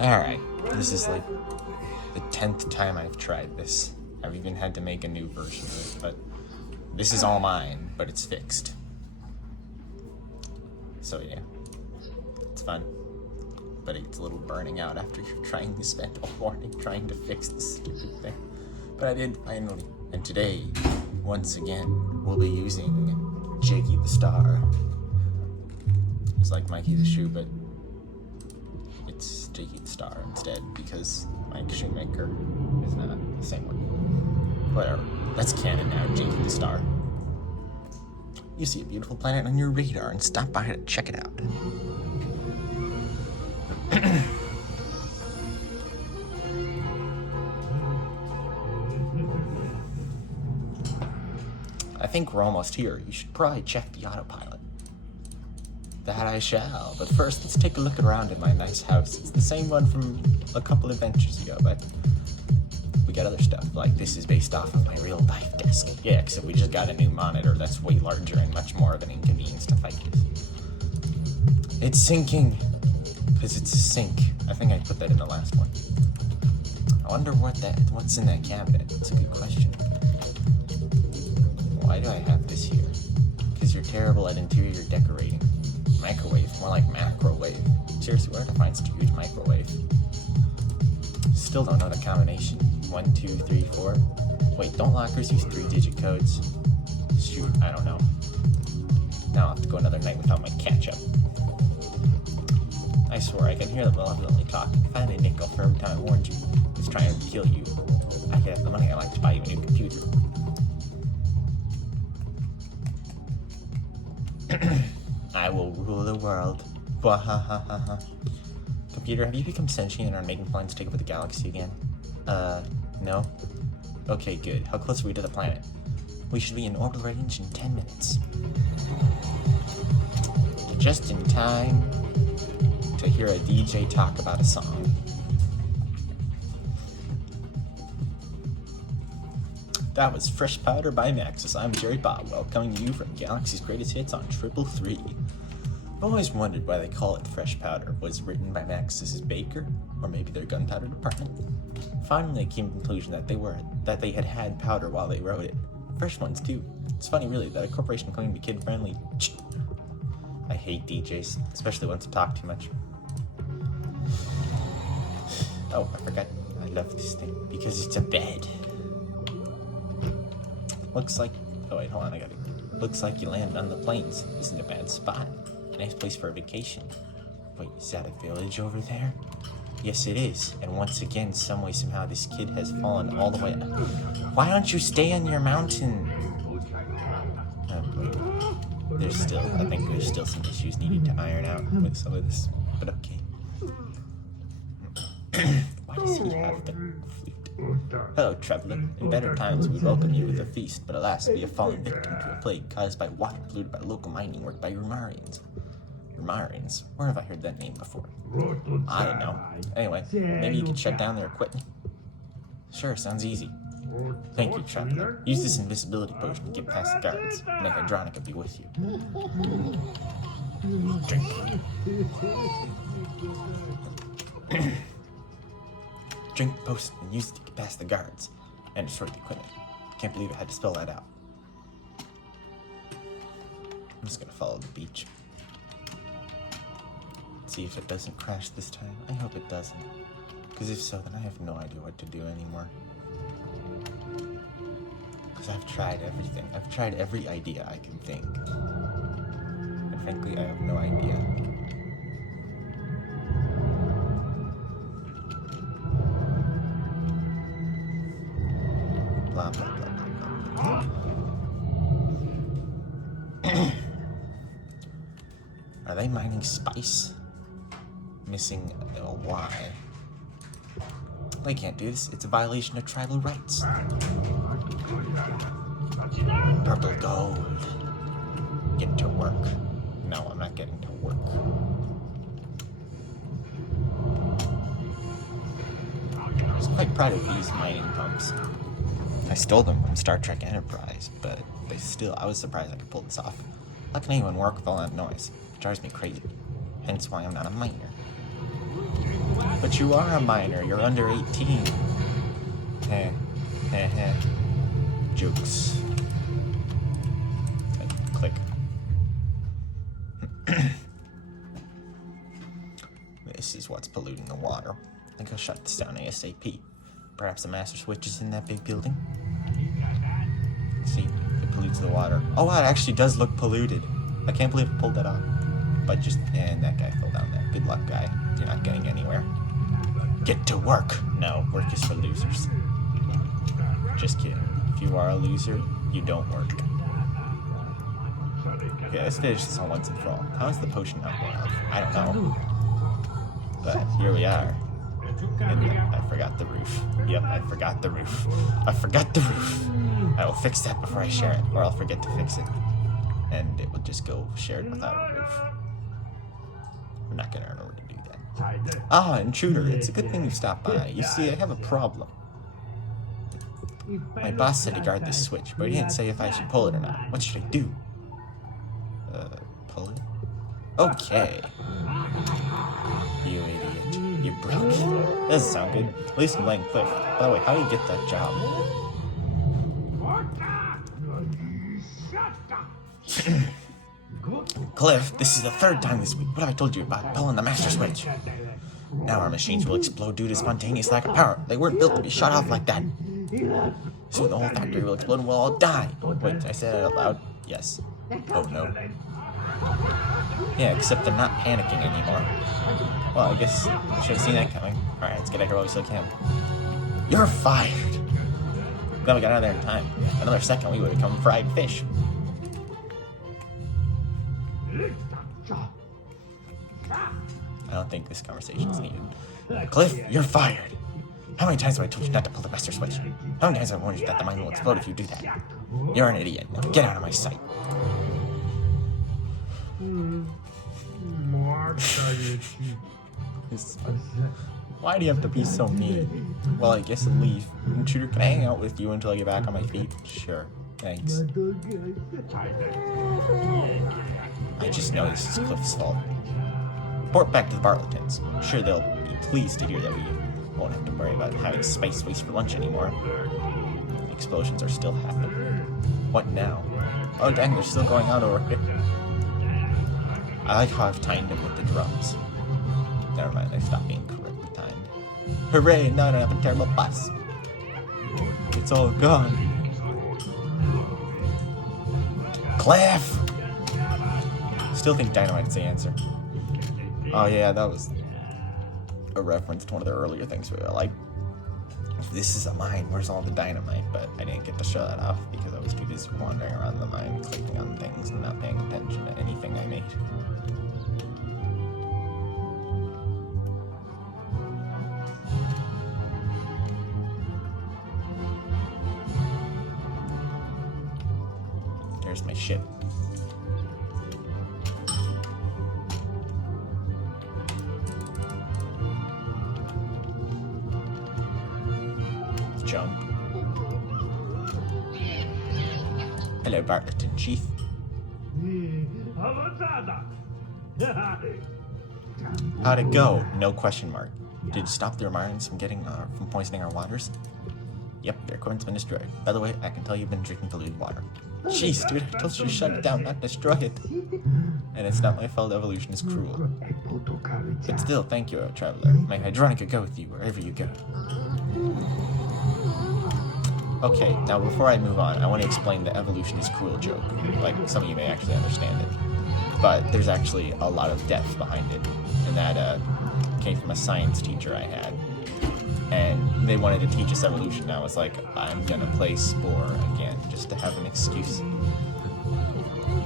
Alright, this is like the 10th time I've tried this. I've even had to make a new version of it, but this is all mine, but it's fixed. So yeah, it's fun. But it's a little burning out after you're trying to spend all morning trying to fix this stupid thing. But I did finally. And today, once again, we'll be using Jiggy the Star. It's like Mikey the Shoe, but it's Jiggy the Star instead because Mike Shoemaker is not the same one. Whatever. That's canon now, Jiggy the Star. You see a beautiful planet on your radar and stop by to check it out. I think we're almost here. You should probably check the autopilot. That I shall, but first let's take a look around at my nice house. It's the same one from a couple adventures ago, but we got other stuff, like this is based off of my real life desk. Yeah, except we just got a new monitor that's way larger and much more of an inconvenience to fight with. It's sinking, because it's a sink. I think I put that in the last one. I wonder what's in that cabinet. That's a good question. Why do I have this here? Because you're terrible at interior decorating. Microwave, more like macrowave. Seriously, where to find such a huge microwave? Still don't know the combination. 1, 2, 3, 4. Wait, don't lockers use 3-digit codes? Shoot, I don't know. Now I'll have to go another night without my ketchup. I swear I can hear them malevolently talking. Find a nickel for every time I warned you. He's trying to kill you. I could have the money I like to buy you a new computer. I will rule the world. Computer, have you become sentient and are making plans to take over the galaxy again? No? Okay, good. How close are we to the planet? We should be in orbital range in 10 minutes. Just in time to hear a DJ talk about a song. That was Fresh Powder by Maxis. I'm Jerry Botwell, coming to you from Galaxy's Greatest Hits on 333. I've always wondered why they call it Fresh Powder. Was it written by Maxis' baker? Or maybe their gunpowder department? Finally, I came to the conclusion that they had powder while they wrote it. Fresh ones, too. It's funny, really, that a corporation claiming to be kid-friendly... I hate DJs, especially ones who talk too much. Oh, I forgot. I love this thing, because it's a bed. Looks like... Oh, wait, hold on, I got it. Looks like you landed on the plains. Isn't a bad spot. Nice place for a vacation. Wait, is that a village over there? Yes, it is. And once again, some way, somehow, this kid has fallen all the way... Why don't you stay on your mountain? Wait. I think there's still some issues needed to iron out with some of this. But okay. Why does he have the flute? Hello, traveler. In better times, we welcome you with a feast, but alas, be a fallen victim to a plague caused by water polluted by local mining work by Rumarians. Rumarians? Where have I heard that name before? I don't know. Anyway, maybe you could shut down their equipment? Sure, sounds easy. Thank you, traveler. Use this invisibility potion to get past the guards. May Hydronica be with you. Drink. Drink the potion and use it to get past the guards and destroy the equipment. Can't believe I had to spell that out. I'm just gonna follow the beach. See if it doesn't crash this time. I hope it doesn't. Because if so, then I have no idea what to do anymore. Because I've tried everything. I've tried every idea I can think. And frankly, I have no idea. Blah, blah, blah, blah, blah, blah. Are they mining spice? Missing a Y. They can't do this. It's a violation of tribal rights. Purple gold. Get to work. No, I'm not getting to work. I was quite proud of these mining pumps. I stole them from Star Trek Enterprise, but I was surprised I could pull this off. How can anyone work with all that noise? It drives me crazy. Hence why I'm not a miner. But you are a minor. You're under 18. Heh. Heh heh. Jokes. Click. This is what's polluting the water. I think I'll shut this down ASAP. Perhaps the master switch is in that big building. See, it pollutes the water. Oh wow, it actually does look polluted. I can't believe I pulled that off. But just, and that guy fell down there. Good luck, guy. You're not getting anywhere. Get to work. No, work is for losers. Just kidding. If you are a loser, you don't work. Okay, let's finish this all once and for all. How is the potion not going off? I don't know. But here we are. And I forgot the roof. Yep, I forgot the roof. I forgot the roof. I will fix that before I share it, or I'll forget to fix it. And it will just go shared without a roof. I'm not gonna remember to do that. Ah, intruder, it's a good thing you stopped by. You see, I have a problem. My boss said to guard this switch, but he didn't say if I should pull it or not. What should I do? Pull it? Okay. You idiot. You broke it. Doesn't sound good. At least I'm playing Cliff. By the way, how do you get that job? Cliff, this is the third time this week. What have I told you about pulling the master switch? Now our machines will explode due to spontaneous lack of power. They weren't built to be shut off like that. Soon the whole factory will explode and we'll all die. Wait, I said it out loud? Yes. Oh no. Yeah, except they're not panicking anymore. Well, I guess I should have seen that coming. Alright, let's get out here while we still can. You're fired! Glad we got out of there in time. Another second, we would have become fried fish. I don't think this conversation's needed. Cliff, you're fired! How many times have I told you not to pull the master switch? How many times have I warned you that the mine will explode if you do that? You're an idiot. Now get out of my sight. Why do you have to be so mean? Well, I guess I'll leave. Intruder, can I hang out with you until I get back on my feet? Sure. Thanks. I just know this is Cliff's fault. Report back to the Bartlettons. I'm sure they'll be pleased to hear that we won't have to worry about having space waste for lunch anymore. Explosions are still happening. What now? Oh dang, they're still going on over here. I like how I've timed them with the drums. Never mind, they stopped being correctly timed. Hooray, now I don't have a terrible bus. It's all gone. Cliff! Still think dynamite's the answer. Oh yeah, that was a reference to one of the earlier things we were like, if this is a mine, where's all the dynamite? But I didn't get to show that off because I was too busy wandering around the mine, clicking on things and not paying attention to anything I made. Here's my ship. Jump. Hello, Bartletton Chief. How'd it go? No question mark. Did you stop their mines from from poisoning our waters? Yep, their equipment's been destroyed. By the way, I can tell you've been drinking polluted water. Jeez, dude, I told you to shut it down, not destroy it. And it's not my fault evolution is cruel. But still, thank you, traveler. May Hydronica go with you wherever you go. Okay, now before I move on, I want to explain the evolution is cruel joke. Like, some of you may actually understand it. But there's actually a lot of depth behind it. And that came from a science teacher I had. And they wanted to teach us evolution. Now it's like, I'm gonna play Spore again, just to have an excuse.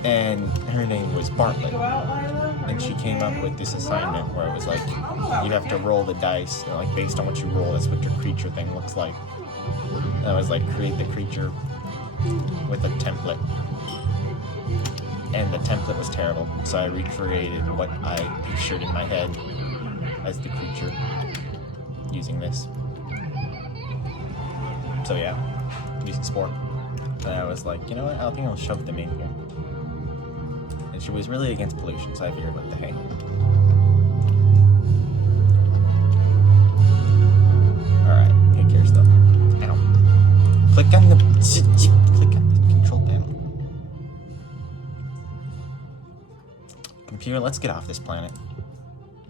And her name was Bartlett. And she came up with this assignment where it was like, you have to roll the dice, and like based on what you roll, that's what your creature thing looks like. And I was like, create the creature with a template. And the template was terrible, so I recreated what I pictured in my head as the creature using this. So yeah, using Spore. And I was like, you know what, I think I'll shove them in here. And she was really against pollution, so I figured, what the heck. Computer, let's get off this planet.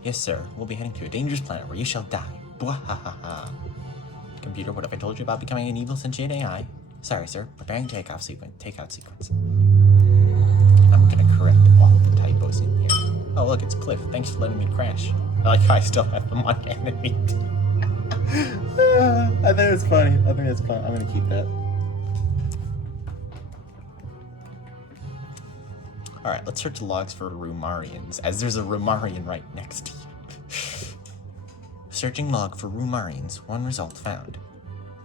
Yes, sir. We'll be heading to a dangerous planet where you shall die. Bwahaha. Computer, what have I told you about becoming an evil sentient AI? Sorry, sir. Preparing takeout sequence. I'm gonna correct all the typos in here. Oh, look, it's Cliff. Thanks for letting me crash. I like how I still have the mic animated. I think it's funny. I think it's fun. I'm gonna keep that. Alright, let's search the logs for Rumarians, as there's a Rumarian right next to you. Searching log for Rumarians. One result found.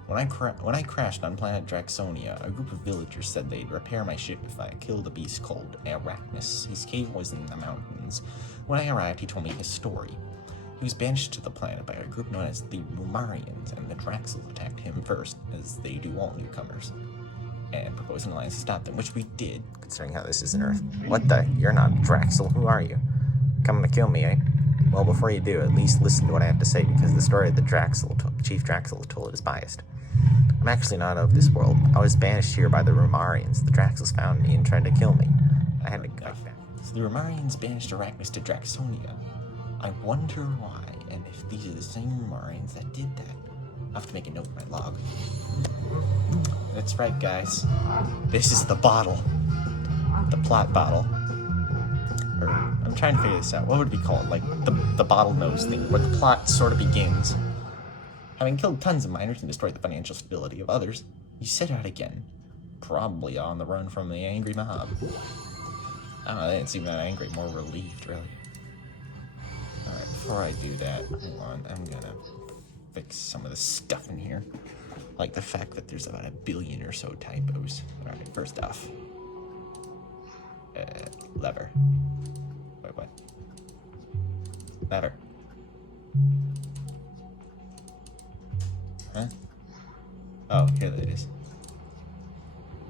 When I crashed on planet Draxonia, a group of villagers said they'd repair my ship if I killed a beast called Arachnus. His cave was in the mountains. When I arrived, he told me his story. He was banished to the planet by a group known as the Rumarians, and the Draxels attacked him first, as they do all newcomers, and proposed an alliance to stop them, which we did, considering how this is an Earth. What the? You're not Draxel. Who are you? Coming to kill me, eh? Well, before you do, at least listen to what I have to say, because the story that Chief Draxel told is biased. I'm actually not of this world. I was banished here by the Rumarians. The Draxels found me and tried to kill me. I had to go back. So the Rumarians banished Arachnus to Draxonia. I wonder why, and if these are the same Rumarians that did that. I'll have to make a note in my log. That's right, guys. This is the bottle. The plot bottle. Or, I'm trying to figure this out. What would it be called? Like, the bottlenose thing, where the plot sort of begins. Having killed tons of miners and destroyed the financial stability of others, you set out again. Probably on the run from the angry mob. I don't know, they didn't seem that angry, more relieved, really. Alright, before I do that, hold on, I'm gonna fix some of the stuff in here. Like the fact that there's about 1 billion or so typos. Alright, first off. Lever. Wait, what? Lever. Huh? Oh, here it is.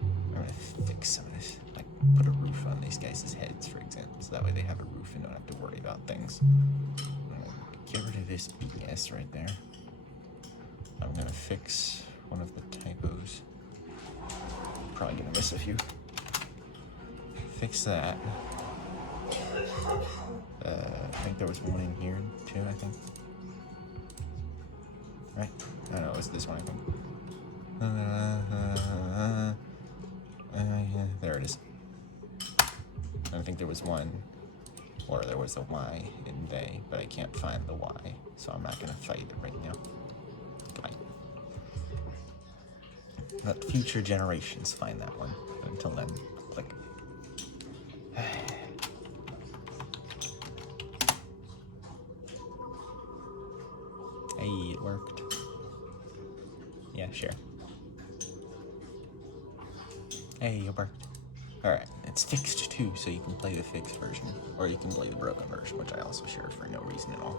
I'm gonna fix some of this. Like, put a roof on these guys' heads, for example, so that way they have a roof and don't have to worry about things. I'm gonna get rid of this BS right there. I'm gonna fix one of the typos. Probably gonna miss a few. Fix that. I think there was one in here too, I think. Right? I don't know, it was this one, I think. Yeah, there it is. I think there was one, or there was a Y in they, but I can't find the Y, so I'm not gonna fight it right now. Goodbye. Let future generations find that one. Until then, click. Hey, it worked. Yeah, sure. Hey, it worked. Alright, it's fixed too, so you can play the fixed version, or you can play the broken version, which I also shared for no reason at all.